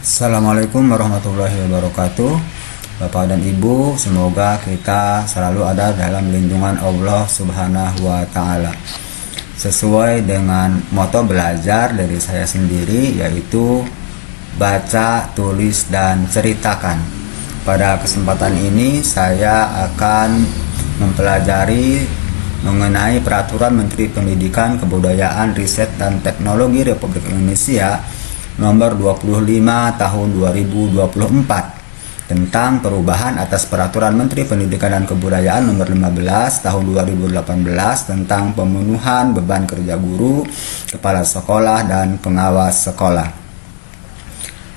Assalamualaikum warahmatullahi wabarakatuh. Bapak dan Ibu, semoga kita selalu ada dalam lindungan Allah Subhanahu wa Ta'ala. Sesuai dengan moto belajar dari saya sendiri, yaitu baca, tulis, dan ceritakan. Pada kesempatan ini saya akan mempelajari mengenai Peraturan Menteri Pendidikan, Kebudayaan, Riset, dan Teknologi Republik Indonesia Nomor 25 Tahun 2024 tentang perubahan atas Peraturan Menteri Pendidikan dan Kebudayaan Nomor 15 Tahun 2018 tentang pemenuhan beban kerja guru, kepala sekolah, dan pengawas sekolah.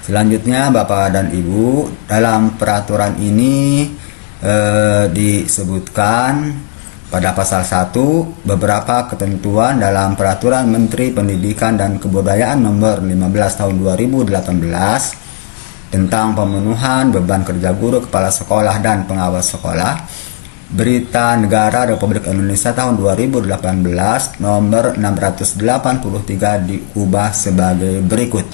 Selanjutnya, Bapak dan Ibu, dalam peraturan ini disebutkan pada pasal 1, beberapa ketentuan dalam Peraturan Menteri Pendidikan dan Kebudayaan Nomor 15 Tahun 2018 tentang pemenuhan beban kerja guru, kepala sekolah, dan pengawas sekolah. Berita Negara Republik Indonesia Tahun 2018 Nomor 683 diubah sebagai berikut.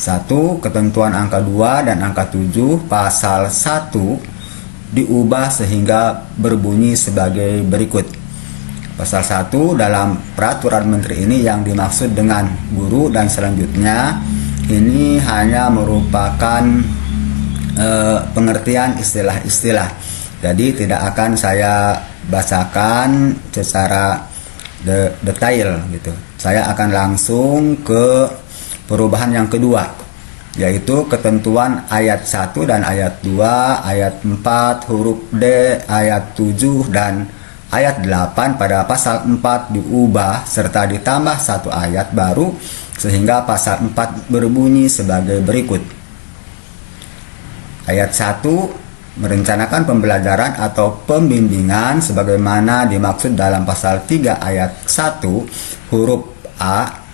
1. Ketentuan angka 2 dan angka 7 pasal 1 diubah sehingga berbunyi sebagai berikut. Pasal 1, dalam peraturan menteri ini yang dimaksud dengan guru dan selanjutnya ini hanya merupakan pengertian istilah-istilah. Jadi tidak akan saya bacakan secara detail gitu. Saya akan langsung ke perubahan yang kedua, yaitu ketentuan ayat 1 dan ayat 2, ayat 4 huruf D, ayat 7 dan ayat 8 pada pasal 4 diubah serta ditambah satu ayat baru sehingga pasal 4 berbunyi sebagai berikut. Ayat 1 merencanakan pembelajaran atau pembimbingan sebagaimana dimaksud dalam pasal 3 ayat 1 huruf A,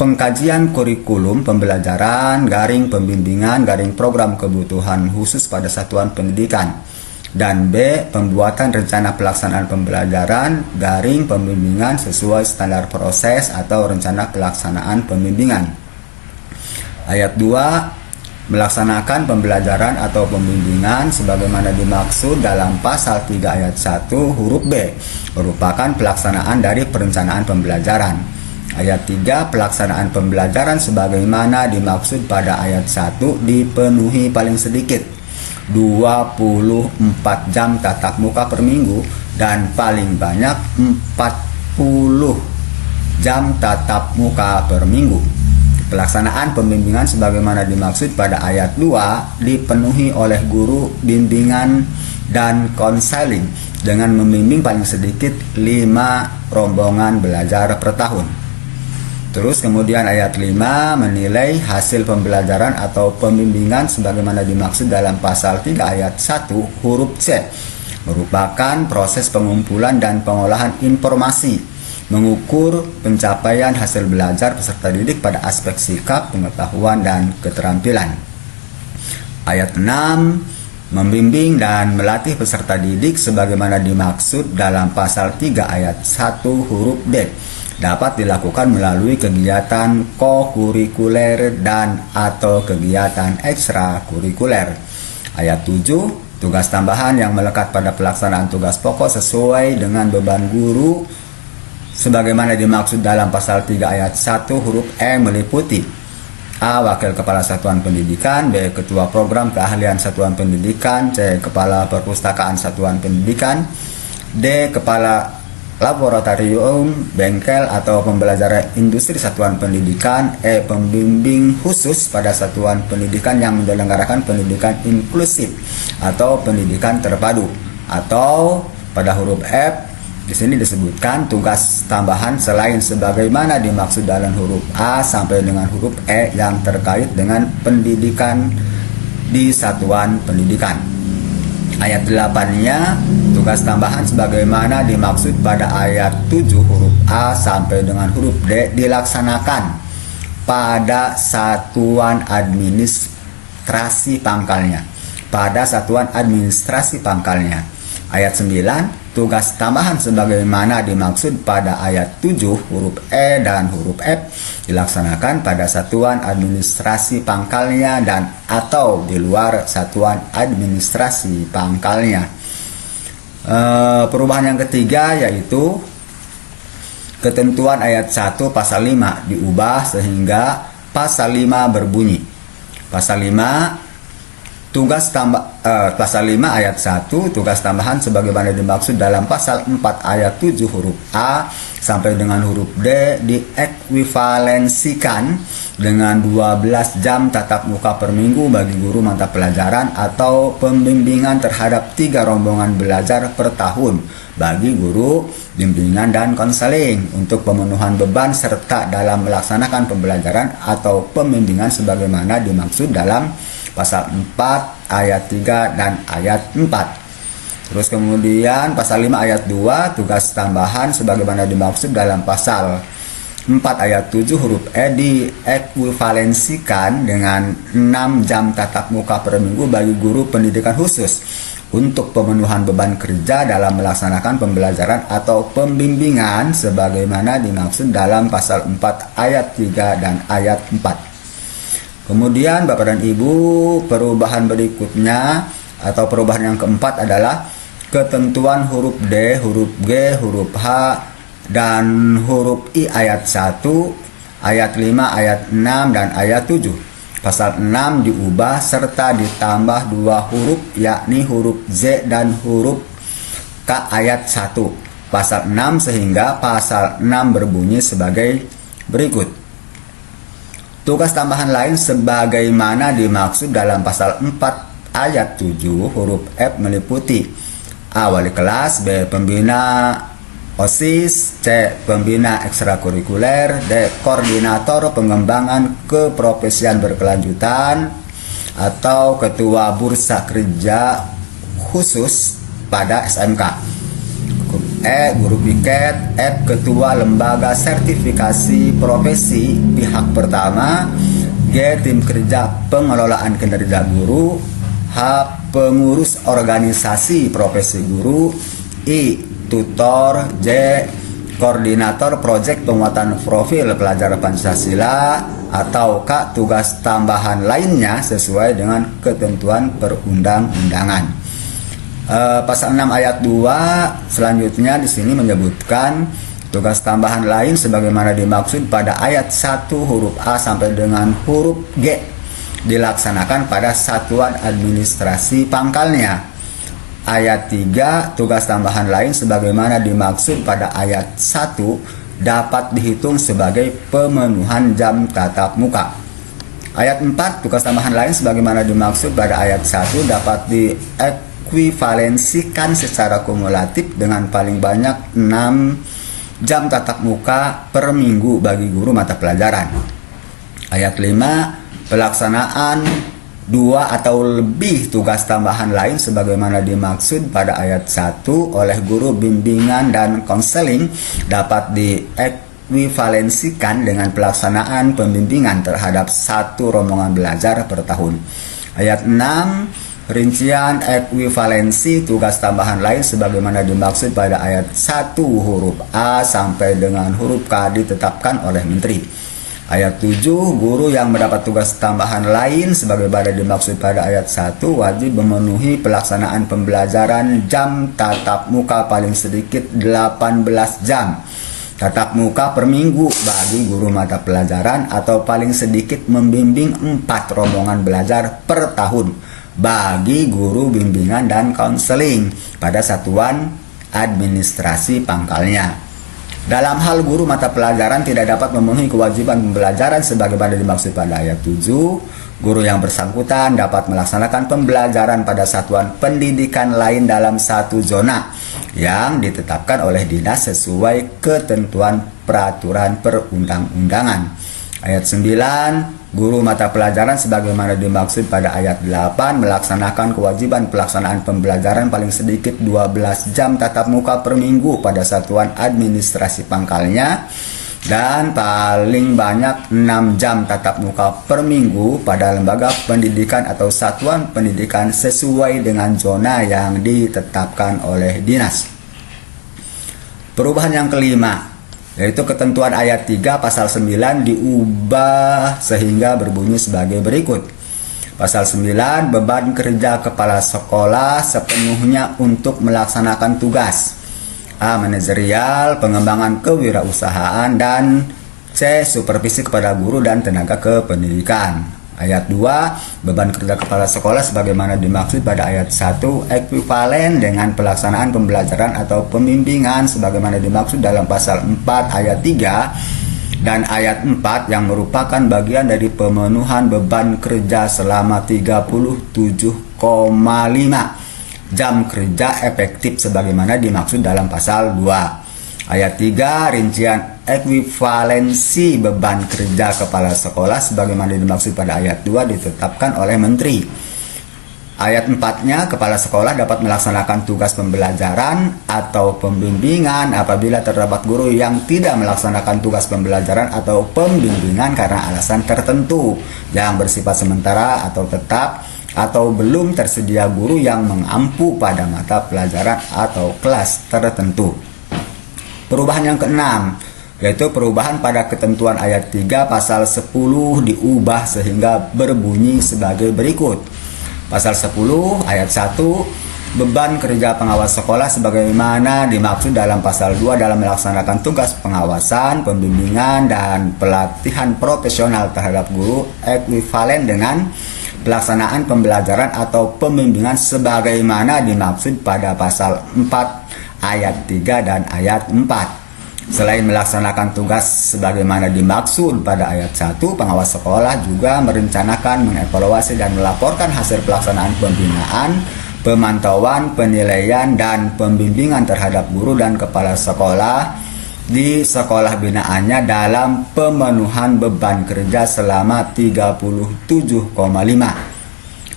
pengkajian kurikulum pembelajaran garing pembimbingan garing program kebutuhan khusus pada satuan pendidikan, dan B, pembuatan rencana pelaksanaan pembelajaran garing pembimbingan sesuai standar proses atau rencana pelaksanaan pembimbingan. Ayat 2, melaksanakan pembelajaran atau pembimbingan sebagaimana dimaksud dalam pasal 3 ayat 1 huruf B, merupakan pelaksanaan dari perencanaan pembelajaran. Ayat 3, pelaksanaan pembelajaran sebagaimana dimaksud pada ayat 1 dipenuhi paling sedikit 24 jam tatap muka per minggu dan paling banyak 40 jam tatap muka per minggu. Pelaksanaan pembimbingan sebagaimana dimaksud pada ayat 2 dipenuhi oleh guru bimbingan dan konseling dengan membimbing paling sedikit 5 rombongan belajar per tahun. Terus kemudian ayat 5 menilai hasil pembelajaran atau pembimbingan sebagaimana dimaksud dalam pasal 3 ayat 1 huruf C merupakan proses pengumpulan dan pengolahan informasi mengukur pencapaian hasil belajar peserta didik pada aspek sikap, pengetahuan, dan keterampilan. Ayat 6 membimbing dan melatih peserta didik sebagaimana dimaksud dalam pasal 3 ayat 1 huruf D dapat dilakukan melalui kegiatan kokurikuler dan atau kegiatan ekstrakurikuler. Ayat 7, tugas tambahan yang melekat pada pelaksanaan tugas pokok sesuai dengan beban guru sebagaimana dimaksud dalam pasal 3 ayat 1 huruf E meliputi A. Wakil Kepala Satuan Pendidikan, B. Ketua Program Keahlian Satuan Pendidikan, C. Kepala Perpustakaan Satuan Pendidikan, D. Kepala Laboratorium, bengkel atau pembelajaran industri satuan pendidikan, E. Pembimbing khusus pada satuan pendidikan yang menyelenggarakan pendidikan inklusif atau pendidikan terpadu, atau pada huruf F di sini disebutkan tugas tambahan selain sebagaimana dimaksud dalam huruf A sampai dengan huruf E yang terkait dengan pendidikan di satuan pendidikan. Ayat 8-nya tugas tambahan sebagaimana dimaksud pada ayat 7 huruf A sampai dengan huruf D dilaksanakan pada satuan administrasi pangkalnya. Ayat 9, tugas tambahan sebagaimana dimaksud pada ayat 7 huruf E dan huruf F dilaksanakan pada satuan administrasi pangkalnya dan atau di luar satuan administrasi pangkalnya. Perubahan yang ketiga yaitu ketentuan ayat 1 pasal 5 diubah sehingga pasal 5 berbunyi. Pasal 5 pasal 5 ayat 1 tugas tambahan sebagaimana dimaksud dalam pasal 4 ayat 7 huruf A sampai dengan huruf D diekuivalensikan dengan 12 jam tatap muka per minggu bagi guru mata pelajaran atau pembimbingan terhadap 3 rombongan belajar per tahun bagi guru bimbingan dan konseling untuk pemenuhan beban serta dalam melaksanakan pembelajaran atau pembimbingan sebagaimana dimaksud dalam pasal 4 ayat 3 dan ayat 4. Terus kemudian pasal 5 ayat 2 tugas tambahan sebagaimana dimaksud dalam pasal 4 ayat 7 huruf E diekuivalensikan dengan 6 jam tatap muka per minggu bagi guru pendidikan khusus untuk pemenuhan beban kerja dalam melaksanakan pembelajaran atau pembimbingan sebagaimana dimaksud dalam pasal 4 ayat 3 dan ayat 4. Kemudian Bapak dan Ibu, perubahan berikutnya atau perubahan yang keempat adalah ketentuan huruf D, huruf G, huruf H, dan huruf I ayat 1, ayat 5, ayat 6, dan ayat 7. Pasal 6 diubah serta ditambah 2 huruf yakni huruf Z dan huruf K ayat 1. Pasal 6 sehingga pasal 6 berbunyi sebagai berikut. Tugas tambahan lain sebagaimana dimaksud dalam pasal 4 ayat 7 huruf F meliputi A. Wali kelas, B. Pembina OSIS, C. Pembina ekstrakurikuler, D. Koordinator pengembangan keprofesian berkelanjutan atau Ketua Bursa Kerja Khusus pada SMK. E. Guru piket, F. Ketua Lembaga Sertifikasi Profesi pihak pertama, G. Tim kerja pengelolaan kinerja guru, H. Pengurus organisasi profesi guru, I. Tutor, J. Koordinator proyek penguatan profil pelajar Pancasila, atau K. Tugas tambahan lainnya sesuai dengan ketentuan perundang-undangan. Pasal 6 ayat 2 selanjutnya di sini menyebutkan tugas tambahan lain sebagaimana dimaksud pada ayat 1 huruf A sampai dengan huruf G dilaksanakan pada satuan administrasi pangkalnya. Ayat 3 tugas tambahan lain sebagaimana dimaksud pada ayat 1 dapat dihitung sebagai pemenuhan jam tatap muka. Ayat 4 tugas tambahan lain sebagaimana dimaksud pada ayat 1 dapat ekuivalensikan secara kumulatif dengan paling banyak 6 jam tatap muka per minggu bagi guru mata pelajaran. Ayat 5, pelaksanaan 2 atau lebih tugas tambahan lain sebagaimana dimaksud pada ayat 1 oleh guru bimbingan dan konseling dapat diekuivalensikan dengan pelaksanaan pembimbingan terhadap 1 rombongan belajar per tahun. Ayat 6, rincian ekuivalensi tugas tambahan lain sebagaimana dimaksud pada ayat 1 huruf A sampai dengan huruf K ditetapkan oleh Menteri. Ayat 7, guru yang mendapat tugas tambahan lain sebagaimana dimaksud pada ayat 1 wajib memenuhi pelaksanaan pembelajaran jam tatap muka paling sedikit 18 jam tatap muka per minggu bagi guru mata pelajaran atau paling sedikit membimbing 4 rombongan belajar per tahun bagi guru bimbingan dan konseling pada satuan administrasi pangkalnya. Dalam hal guru mata pelajaran tidak dapat memenuhi kewajiban pembelajaran sebagaimana dimaksud pada ayat 7, guru yang bersangkutan dapat melaksanakan pembelajaran pada satuan pendidikan lain dalam satu zona yang ditetapkan oleh dinas sesuai ketentuan peraturan perundang-undangan. Ayat 9, guru mata pelajaran sebagaimana dimaksud pada ayat 8 melaksanakan kewajiban pelaksanaan pembelajaran paling sedikit 12 jam tatap muka per minggu pada satuan administrasi pangkalnya dan paling banyak 6 jam tatap muka per minggu pada lembaga pendidikan atau satuan pendidikan sesuai dengan zona yang ditetapkan oleh dinas. Perubahan yang kelima, yaitu ketentuan ayat 3 pasal 9 diubah sehingga berbunyi sebagai berikut. Pasal 9, beban kerja kepala sekolah sepenuhnya untuk melaksanakan tugas A. Manajerial, pengembangan kewirausahaan, dan C. Supervisi kepada guru dan tenaga kependidikan. Ayat 2, beban kerja kepala sekolah sebagaimana dimaksud pada ayat 1 ekuivalen dengan pelaksanaan pembelajaran atau pembimbingan sebagaimana dimaksud dalam pasal 4 ayat 3 dan ayat 4 yang merupakan bagian dari pemenuhan beban kerja selama 37,5 jam kerja efektif sebagaimana dimaksud dalam pasal 2. Ayat 3, rincian ekuivalensi beban kerja kepala sekolah sebagaimana dimaksud pada ayat 2 ditetapkan oleh Menteri. Ayat 4-nya, kepala sekolah dapat melaksanakan tugas pembelajaran atau pembimbingan apabila terdapat guru yang tidak melaksanakan tugas pembelajaran atau pembimbingan karena alasan tertentu yang bersifat sementara atau tetap, atau belum tersedia guru yang mengampu pada mata pelajaran atau kelas tertentu. Perubahan yang keenam, yaitu perubahan pada ketentuan ayat 3 pasal 10 diubah sehingga berbunyi sebagai berikut. Pasal 10 ayat 1, beban kerja pengawas sekolah sebagaimana dimaksud dalam pasal 2 dalam melaksanakan tugas pengawasan, pembimbingan, dan pelatihan profesional terhadap guru ekuivalen dengan pelaksanaan pembelajaran atau pembimbingan sebagaimana dimaksud pada pasal 4 ayat 3 dan ayat 4. Selain melaksanakan tugas sebagaimana dimaksud pada ayat 1, pengawas sekolah juga merencanakan, mengevaluasi, dan melaporkan hasil pelaksanaan pembinaan, pemantauan, penilaian, dan pembimbingan terhadap guru dan kepala sekolah di sekolah binaannya dalam pemenuhan beban kerja selama 37,5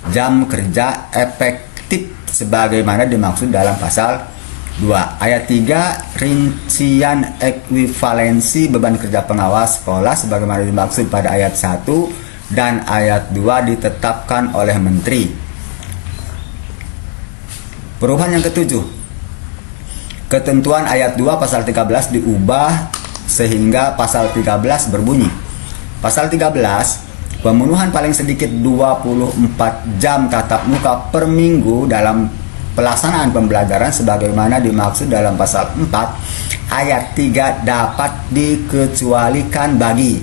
jam kerja efektif sebagaimana dimaksud dalam pasal 2. Ayat 3, rincian ekuivalensi beban kerja pengawas sekolah sebagaimana dimaksud pada ayat 1 dan ayat 2 ditetapkan oleh Menteri. Perubahan yang ketujuh, ketentuan ayat 2 pasal 13 diubah sehingga pasal 13 berbunyi. Pasal 13, pemenuhan paling sedikit 24 jam tatap muka per minggu dalam pelaksanaan pembelajaran sebagaimana dimaksud dalam pasal 4 ayat 3 dapat dikecualikan bagi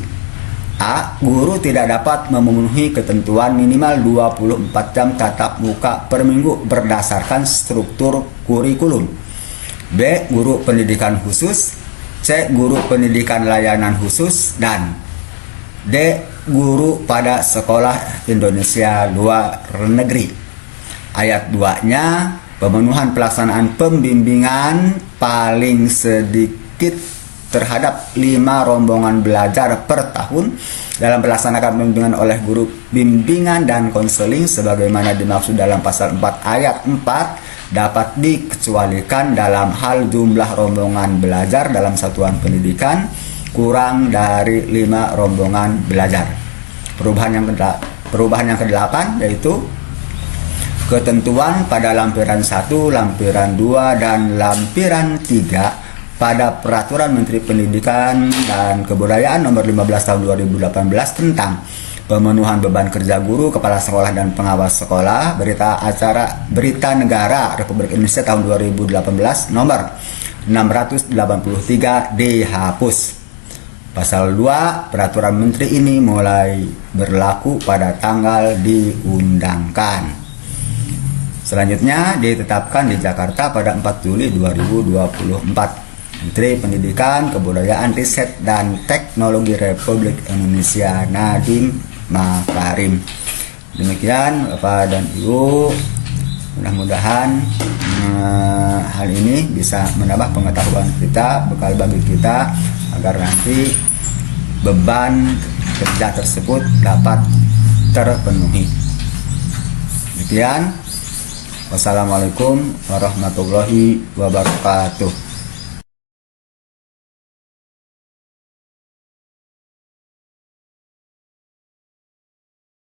A. Guru tidak dapat memenuhi ketentuan minimal 24 jam tatap muka per minggu berdasarkan struktur kurikulum. B. Guru pendidikan khusus. C. Guru pendidikan layanan khusus. Dan D. Guru pada sekolah Indonesia luar negeri. Ayat 2-nya, pemenuhan pelaksanaan pembimbingan paling sedikit terhadap 5 rombongan belajar per tahun dalam melaksanakan pembimbingan oleh guru bimbingan dan konseling sebagaimana dimaksud dalam pasal 4 ayat 4 dapat dikecualikan dalam hal jumlah rombongan belajar dalam satuan pendidikan kurang dari 5 rombongan belajar. Perubahan yang ke-8 yaitu ketentuan pada lampiran 1, lampiran 2, dan lampiran 3 pada Peraturan Menteri Pendidikan dan Kebudayaan Nomor 15 Tahun 2018 tentang pemenuhan beban kerja guru, kepala sekolah, dan pengawas sekolah, Berita Negara Republik Indonesia Tahun 2018 Nomor 683 dihapus. Pasal 2 Peraturan Menteri ini mulai berlaku pada tanggal diundangkan. Selanjutnya ditetapkan di Jakarta pada 4 Juli 2024. Menteri Pendidikan, Kebudayaan, Riset, dan Teknologi Republik Indonesia Nadiem Makarim. Demikian Bapak dan Ibu, mudah-mudahan hal ini bisa menambah pengetahuan kita, bekal bagi kita agar nanti beban kerja tersebut dapat terpenuhi. Demikian. Wassalamualaikum warahmatullahi wabarakatuh.